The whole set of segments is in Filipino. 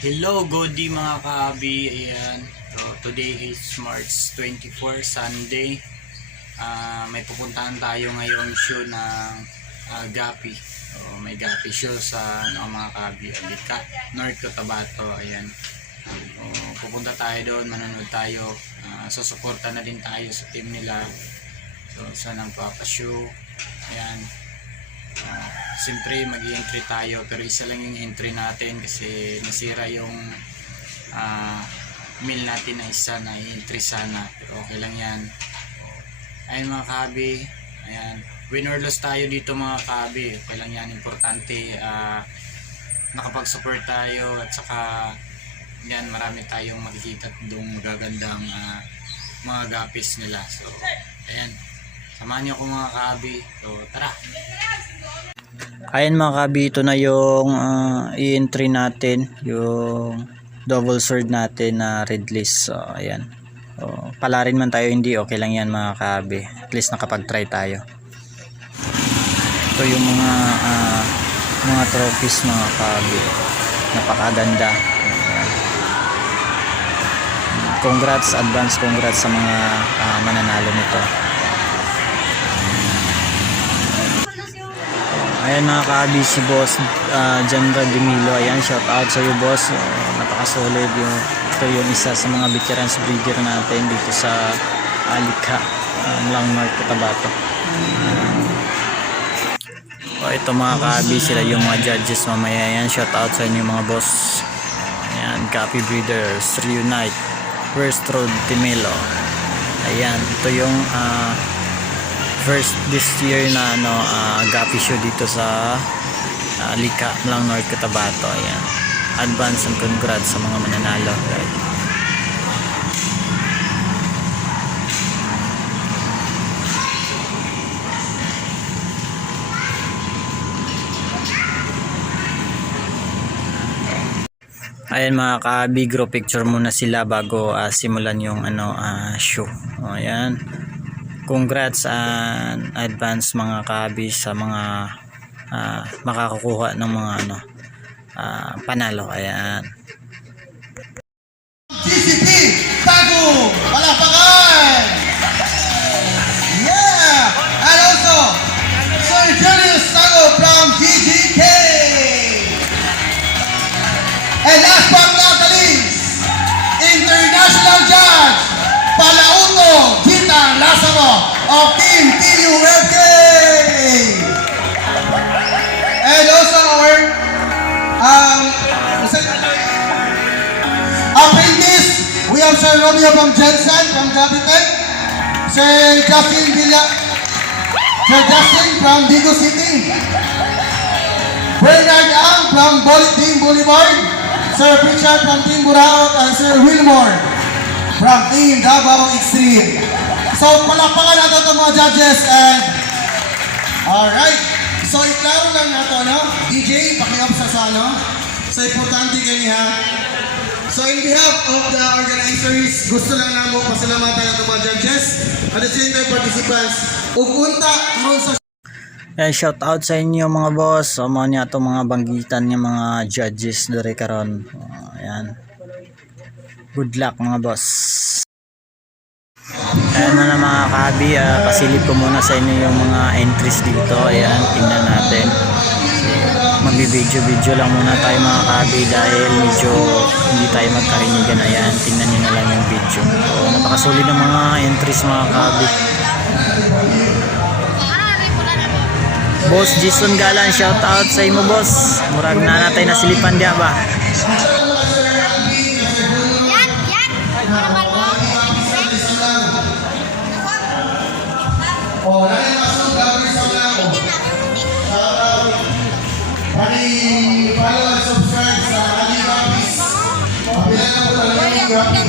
Hello, good day mga kahabi. Ayan. So, today is March 24, Sunday. May pupuntahan tayo ngayon show ng Gapi. So, may Gapi show sa mga kahabi. Alika, North Cotabato. Ayan. So, pupunta tayo doon, manonood tayo. Susuporta na din tayo sa team nila. So, saan ang papashow. Ayan. Siyempre mag-i-entry tayo pero isa lang yung entry natin kasi nasira yung meal natin na isa na i-entry sana, pero okay lang yan. Ayun mga kahabi, ayan, win or loss tayo dito mga kahabi, okay lang yan. Importante nakapag-support tayo at saka yan, marami tayong makikita doong magagandang mga gapis nila. So ayan, samahan niyo ako mga kahabi. So tara. Ayan mga kabi, ito na yung i-entry natin, yung double sword natin na red list. So ayan, pala rin man tayo hindi, okay lang yan mga kabi, at least nakapag-try tayo. Ito yung mga trophies mga kabi, napakaganda. Ayan. Congrats, advance congrats sa mga mananalo nito. Ayan mga kahabi, si boss Jan Radimilo. Ayan, shout out sa iyo boss. Napaka-solid yung, ito yung isa sa mga veterans breeder natin dito sa Alika, North Cotabato. Ito mga kahabi, sila yung mga judges mamaya. Ayan, shout out sa inyo mga boss. Ayan, Gapi Breeders Reunite First Road Timelo. Ayan, ito yung first this year na Gapi show dito sa Alika, North Cotabato. Ayan, advance and congrats sa mga mananalo. Right? Ayan mga kahabi, group picture muna sila bago simulan yung show. Ayan, congrats and advance mga kahabi sa mga makakakuha ng mga panalo. Ayan. GCP Tago Palapakan. Yeah, and also Sir Julius Tago from GGK. And last but not the least, international judge Palauto Gita Lasamo of Team TUFK. And also our apprentice, we have Sir Romeo from Jensen from Javitec, Sir Justin from Digo City, Bernard Ang from Team Boulevard, Sir Richard from Team Buraot, and Sir Wilmore from Team Davao Extreme. So palakpakan natin itong mga judges. And alright, so iklaro lang natin, DJ, pakiap sa so importante ganyan ha. So in behalf of the organizers, gusto lang namo pasalamatan ang mga judges at the same time participants ug unta karon sa Shout out sa inyo mga boss. Mo niya to mga banggitan ng mga judges dere karon. Ayan, good luck mga boss. Ayan na mga kahabi, pasilip ko muna sa inyo yung mga entries dito. Ayan, tingnan natin. Magbi-video lang muna tayo mga kahabi dahil medyo hindi tayo magkarinigan. Ayan, tingnan nyo na lang yung video. So, napakasulit ng mga entries mga kahabi. Boss Jason Galan, shout out sa imo boss. Murag na natay nasilipan diya ba? follow and subscribe sa Ali Gapis. Papilan na po talaga yung Gapis.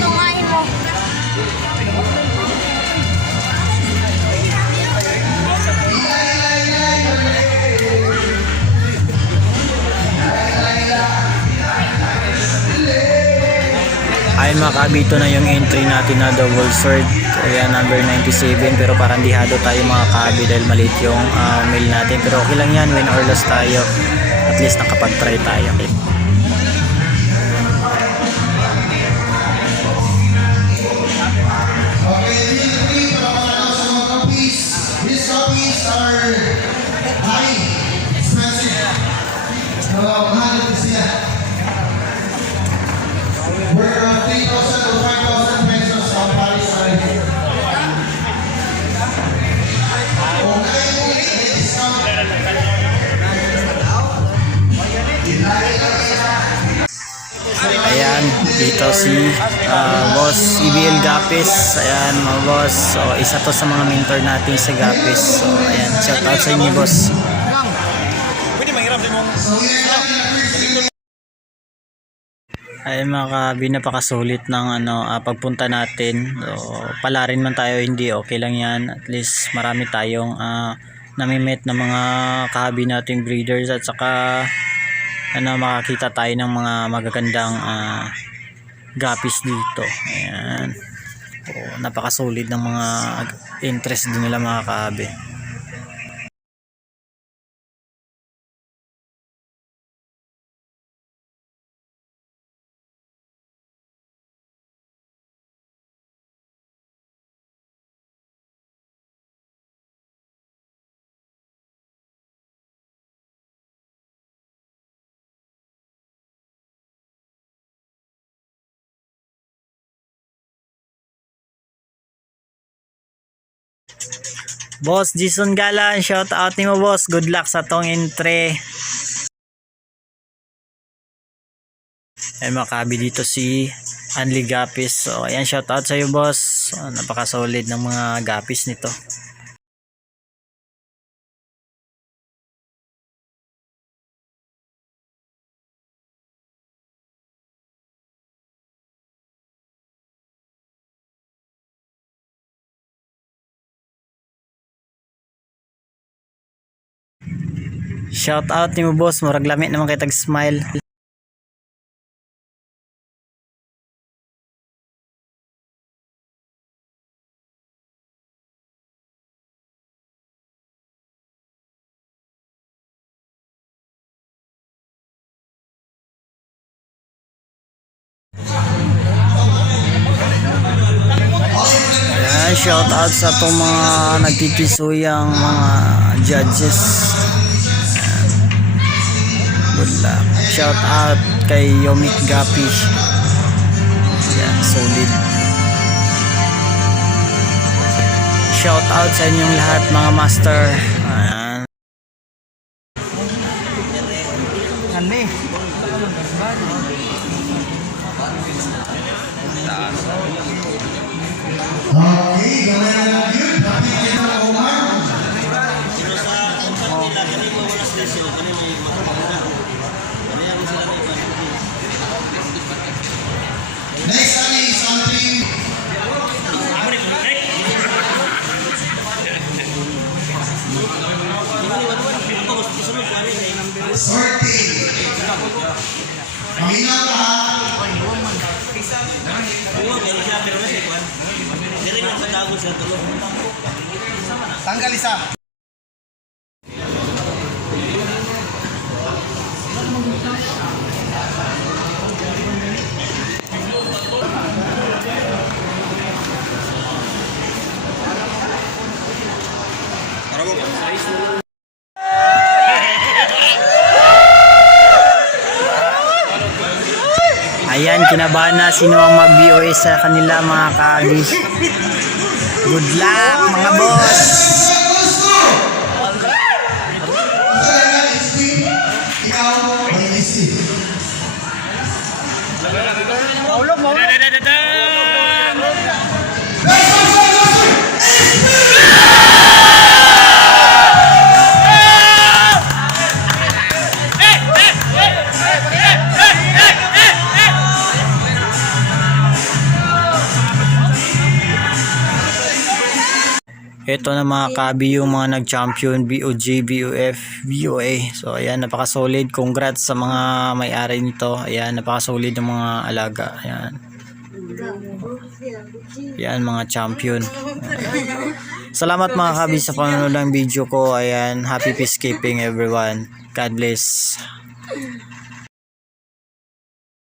Ay mga kahabi, ito na yung entry natin na double sword. Ayan, number 97, pero parang dihado tayo mga kahabi dahil maliit yung mail natin, pero okay lang yan, win or loss tayo, at least nakapag-try tayo. mahal na siya. Worth of 3,000 or 5,000 pesos ang Paris ay. Kung ngayon mo may discount. Ayan, dito si Boss EBL Gapis. Ayan mga boss. So, isa to sa mga mentor natin sa Gapis. So, ayan, shout out sa inyo boss. Ayan mga kabi, napakasulit ng pagpunta natin. So, pala rin man tayo, hindi okay lang yan. At least marami tayong nami-meet ng mga kahabi nating breeders at saka makakita tayo ng mga magagandang gapis dito. Ayan. Napakasulit ng mga interest din nila mga kahabi. Boss Jason Galan, shout out nimo boss. Good luck sa tong entry. Ay makabi dito si Anli Gapis. So ayan, shout out sa iyo boss. So, napaka-solid ng mga gapis nito. Shout out ni mo boss, murag lami naman kay tag smile. Ayan, shout out sa itong mga nagtitisuyang mga judges. Good luck. Shout out kay Yomik Gapi. Yan, solid. Shout out sa inyong lahat mga master. Ayan. Okay, gawin na lang yun. Happy kayo na Omar. Next one is something. Sorting. Paminaw ka ha. Tanggal isa. Ayan, kinabahan na sino ang mag-BOA sa kanila mga kaagis. Good luck mga boss! Ito na mga kabi yung mga nag-champion BOG, BOF, BOA. So ayan, napaka-solid. Congrats sa mga may-ari nito. Ayan, napaka-solid ng mga alaga. Ayan. Ayan, mga champion. Ayan. Salamat mga kabi sa panonood ng video ko. Ayan, happy peacekeeping everyone. God bless.